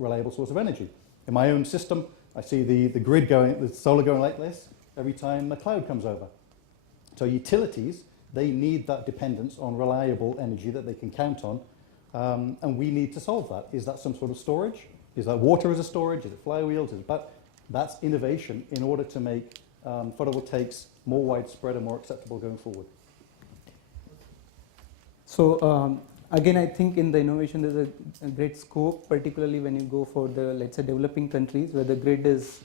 reliable source of energy. In my own system, I see the grid going, the solar going like this every time a cloud comes over. So utilities, they need that dependence on reliable energy that they can count on, and we need to solve that. Is that some sort of storage? Is that water as a storage? Is it flywheels? But that's innovation in order to make photovoltaics more widespread and more acceptable going forward. So again, I think in the innovation there's a great scope, particularly when you go for the, let's say, developing countries where the grid is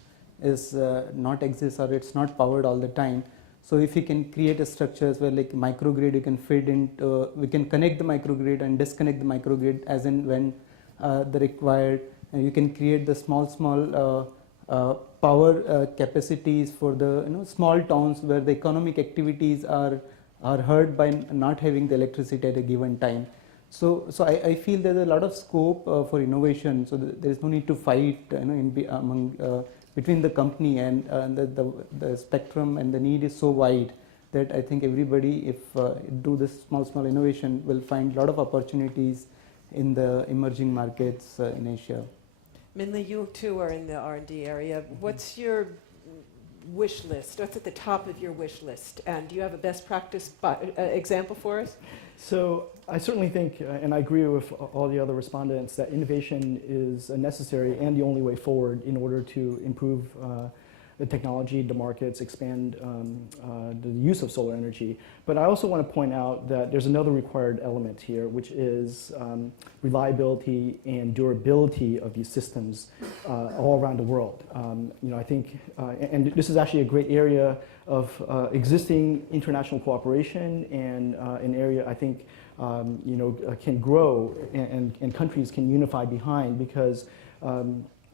not exists or it's not powered all the time. So if you can create a structures where like microgrid you can feed into, we can connect the microgrid and disconnect the microgrid as in when the required. And you can create the small power capacities for the small towns where the economic activities are hurt by not having the electricity at a given time. So I feel there's a lot of scope for innovation. So there is no need to fight between the company and the spectrum, and the need is so wide that I think everybody, if do this small innovation, will find a lot of opportunities in the emerging markets in Asia. Minli, you too are in the R&D area. What's your wish list? What's at the top of your wish list? And do you have a best practice example for us? So I certainly think, and I agree with all the other respondents, that innovation is necessary and the only way forward in order to improve the technology, the markets, expand the use of solar energy. But I also want to point out that there's another required element here, which is reliability and durability of these systems all around the world. I think, and this is actually a great area of existing international cooperation, and an area I think can grow and countries can unify behind, because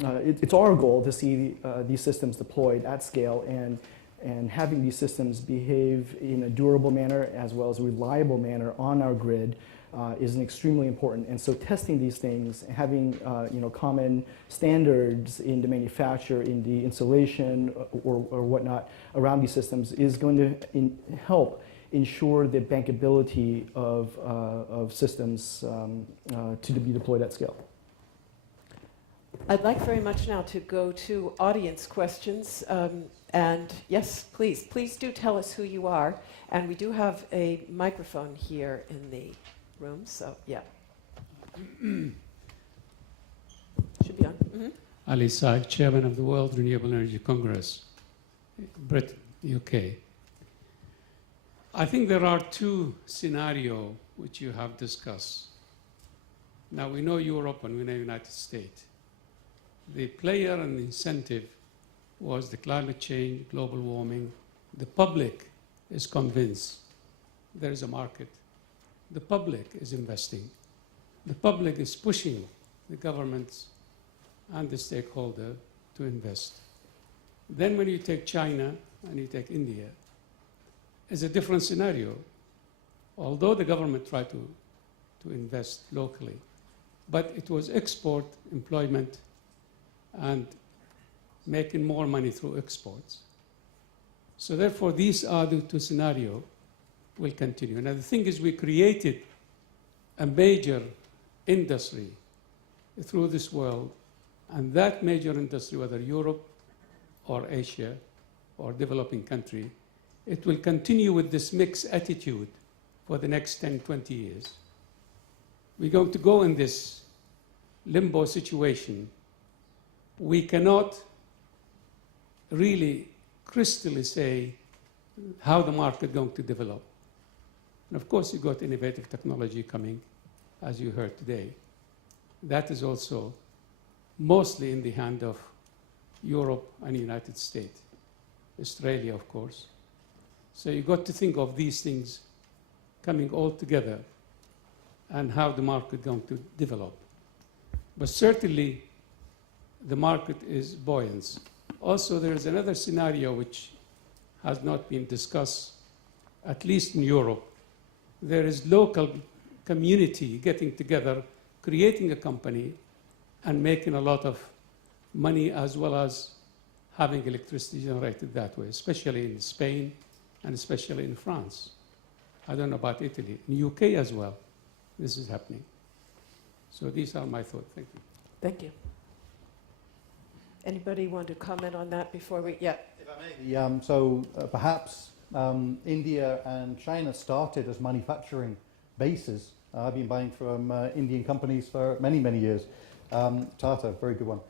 it's our goal to see these systems deployed at scale, and having these systems behave in a durable manner as well as a reliable manner on our grid is extremely important. And so testing these things, having common standards in the manufacture, in the installation or whatnot around these systems is going to help ensure the bankability of systems to be deployed at scale. I'd like very much now to go to audience questions. And yes, please do tell us who you are. And we do have a microphone here in the room, so yeah. Should be on. Mm-hmm. Ali Saad, Chairman of the World Renewable Energy Congress, Britain, UK. I think there are two scenarios which you have discussed. Now we know Europe and we know United States. The player and the incentive was the climate change, global warming. The public is convinced there is a market. The public is investing. The public is pushing the governments and the stakeholder to invest. Then when you take China and you take India, it's a different scenario. Although the government tried to invest locally, but it was export, employment, and making more money through exports. So therefore, these are the two scenarios will continue. Now the thing is, we created a major industry through this world, and that major industry, whether Europe or Asia or developing country, it will continue with this mixed attitude for the next 10, 20 years. We're going to go in this limbo situation. We cannot really crystally say how the market is going to develop. And of course, you've got innovative technology coming, as you heard today. That is also mostly in the hand of Europe and the United States, Australia, of course. So you've got to think of these things coming all together and how the market is going to develop. But certainly, the market is buoyant. Also, there is another scenario which has not been discussed, at least in Europe. There is local community getting together, creating a company, and making a lot of money, as well as having electricity generated that way, especially in Spain and especially in France. I don't know about Italy. In UK as well, this is happening. So these are my thoughts. Thank you. Thank you. Anybody want to comment on that before we? Yeah. If I may, perhaps India and China started as manufacturing bases. I've been buying from Indian companies for many, many years. Tata, very good one.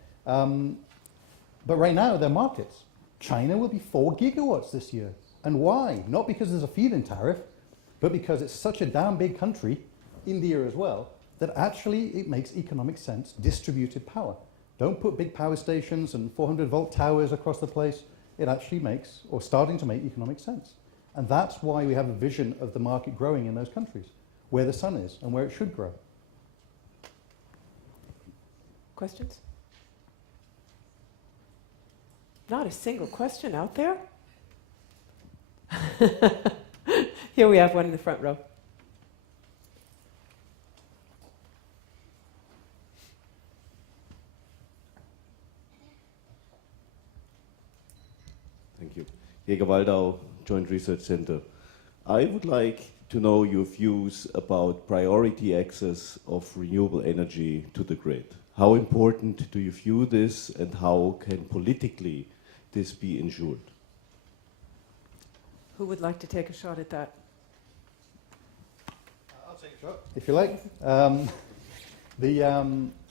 But right now, they're markets. China will be 4 gigawatts this year. And why? Not because there's a feed-in tariff, but because it's such a damn big country, India as well, that actually it makes economic sense, distributed power. Don't put big power stations and 400-volt towers across the place. It actually makes, or starting to make, economic sense. And that's why we have a vision of the market growing in those countries, where the sun is and where it should grow. Questions? Not a single question out there? Here we have one in the front row. Thank you. Jäger Waldau, Joint Research Center. I would like to know your views about priority access of renewable energy to the grid. How important do you view this, and how can politically this be ensured? Who would like to take a shot at that? I'll take a shot, if you like.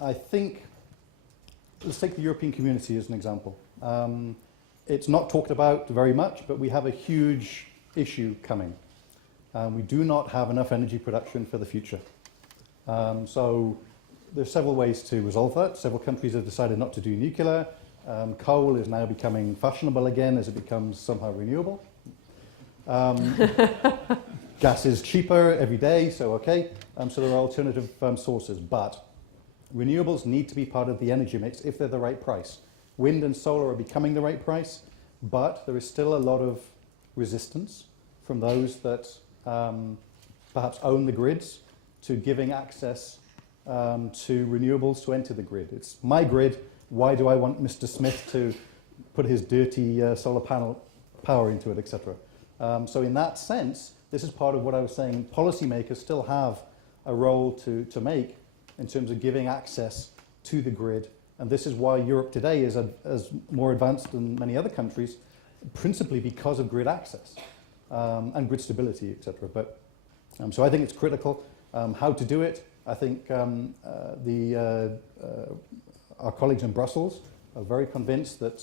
I think, let's take the European community as an example. It's not talked about very much, but we have a huge issue coming. We do not have enough energy production for the future. So there's several ways to resolve that. Several countries have decided not to do nuclear. Coal is now becoming fashionable again as it becomes somehow renewable. Gas is cheaper every day, so okay. So there are alternative sources, but renewables need to be part of the energy mix if they're the right price. Wind and solar are becoming the right price, but there is still a lot of resistance from those that perhaps own the grids to giving access to renewables to enter the grid. It's my grid. Why do I want Mr. Smith to put his dirty solar panel power into it, etc.? So in that sense, this is part of what I was saying. Policymakers still have a role to make in terms of giving access to the grid. And this is why Europe today is as more advanced than many other countries, principally because of grid access and grid stability, etc. But so I think it's critical. How to do it? I think our colleagues in Brussels are very convinced that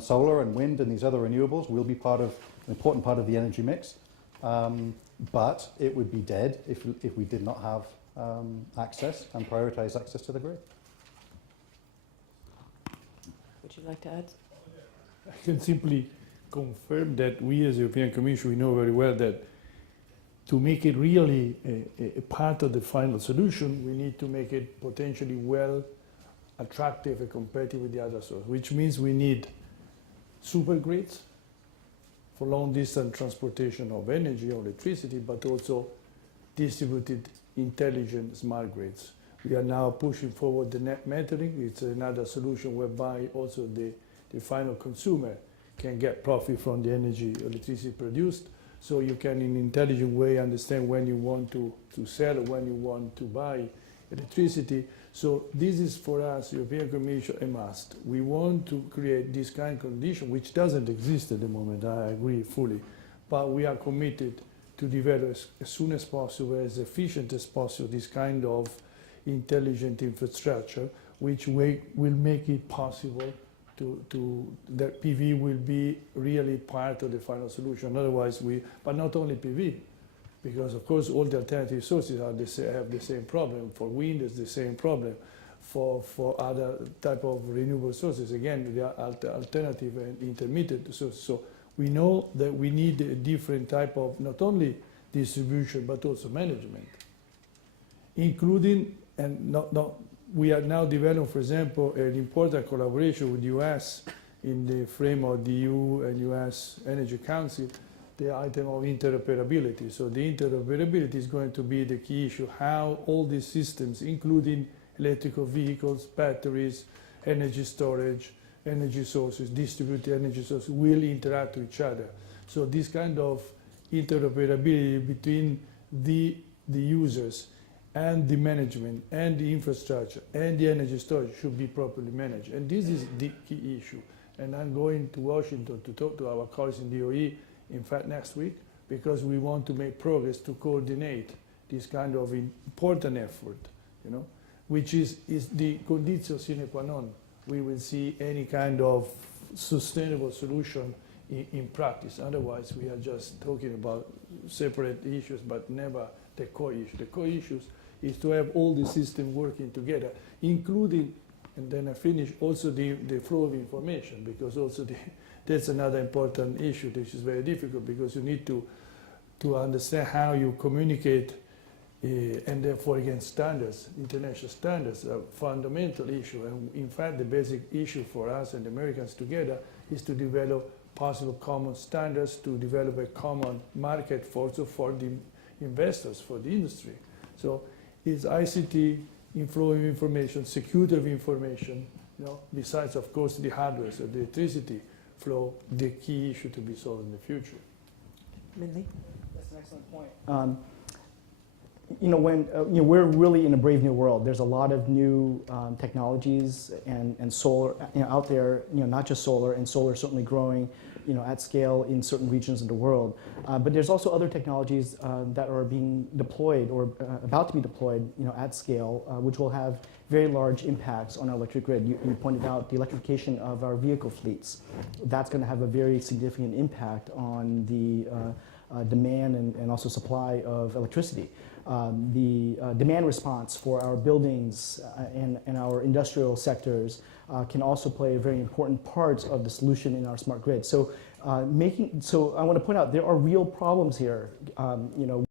solar and wind and these other renewables will be an important part of the energy mix. But it would be dead if we did not have access and prioritize access to the grid. Would you like to add? I can simply confirm that we as European Commission, we know very well that to make it really a part of the final solution, we need to make it potentially well attractive and competitive with the other sources, which means we need super grids for long distance transportation of energy or electricity, but also distributed intelligent smart grids. We are now pushing forward the net metering. It's another solution whereby also the final consumer can get profit from the energy electricity produced. So you can, in an intelligent way, understand when you want to sell or when you want to buy electricity. So this is for us, European Commission, a must. We want to create this kind of condition, which doesn't exist at the moment, I agree fully. But we are committed to develop as soon as possible, as efficient as possible, this kind of intelligent infrastructure, which will make it possible that PV will be really part of the final solution. Otherwise, but not only PV, because of course all the alternative sources have the same problem. For wind, it's the same problem. For other type of renewable sources, again, there are alternative and intermittent sources. So we know that we need a different type of not only distribution but also management, including we are now developing, for example, an important collaboration with the US in the frame of the EU and US Energy Council, the item of interoperability. So the interoperability is going to be the key issue, how all these systems, including electrical vehicles, batteries, energy storage, energy sources, distributed energy sources, will interact with each other. So this kind of interoperability between the users and the management and the infrastructure and the energy storage should be properly managed. And this is the key issue. And I'm going to Washington to talk to our colleagues in DOE, in fact, next week, because we want to make progress to coordinate this kind of important effort, you know, which is the conditio sine qua non. We will see any kind of sustainable solution in practice. Otherwise, we are just talking about separate issues, but never the core issue. The core issues is to have all the systems working together, including, and then I finish, also the flow of information, because also that's another important issue, which is very difficult, because you need to understand how you communicate, and therefore, again, standards, international standards, are a fundamental issue. And in fact, the basic issue for us and the Americans together is to develop possible common standards, to develop a common market also for the investors, for the industry. So it's ICT, inflow of information, security of information, you know, besides, of course, the hardware, so the electricity flow, the key issue to be solved in the future. Mindy? That's an excellent point. You know, we're really in a brave new world. There's a lot of new technologies and solar, you know, out there. You know, not just solar, and solar certainly growing, you know, at scale in certain regions of the world. But there's also other technologies that are being deployed or about to be deployed, you know, at scale, which will have very large impacts on our electric grid. You pointed out the electrification of our vehicle fleets. That's going to have a very significant impact on the demand and also supply of electricity. The demand response for our buildings and our industrial sectors can also play a very important part of the solution in our smart grid. So, so I want to point out there are real problems here. You know.